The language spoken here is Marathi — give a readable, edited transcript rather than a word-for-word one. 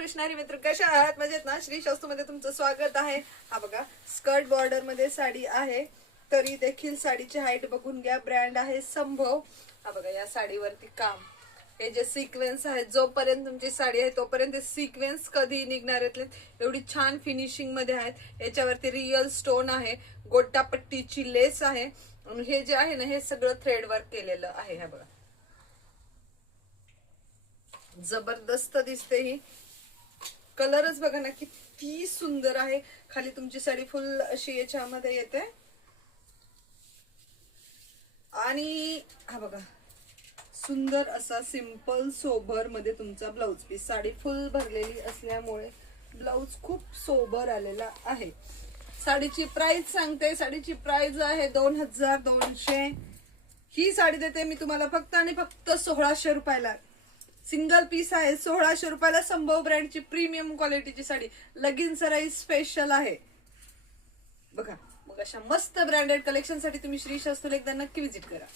कृष्णारी मित्र, कशा आहात? मजेत ना? श्री शास्तू मध्ये तुमचं स्वागत आहे. हा बघा, स्कर्ट बॉर्डर मध्ये साडी आहे. तरी देखील साडीची हाईट बघून घ्या. ब्रँड आहे संभव. हा बघा, या साडीवरती काम, हे जे सिक्वेन्स आहेत, जोपर्यंत तुमची साडी आहे तोपर्यंत सिक्वेन्स कधी निघणार आहेत, एवढी छान फिनिशिंग मध्ये आहेत. याच्यावरती रिअल स्टोन आहे, गोटापट्टीची लेस आहे आणि हे जे आहे ना, हे सगळं थ्रेड वर्क केलेलं आहे. हा बघा, जबरदस्त दिसते ही. कलरच बघा ना किती सुंदर आहे. खाली तुमची साडी फुल अशी याच्यामध्ये येते आणि हा बघा, सुंदर असा सिंपल सोबर मध्ये तुमचा ब्लाउज पीस. साडी फुल भरलेली असल्यामुळे ब्लाउज खूप सोबर आलेला आहे. साडीची प्राइस सांगते. साडीची प्राइस आहे 2200. ही साडी देते मी तुम्हाला फक्त आणि फक्त 1600 रुपयाला. सिंगल पीस आहे, 1600 रुपयाला. संभव ब्रँडची प्रीमियम क्वालिटीची साडी, लगीन सराई स्पेशल आहे बघा. मग अशा मस्त ब्रँडेड कलेक्शन साठी तुम्ही श्री शास्तूला एकदा नक्की विजिट करा.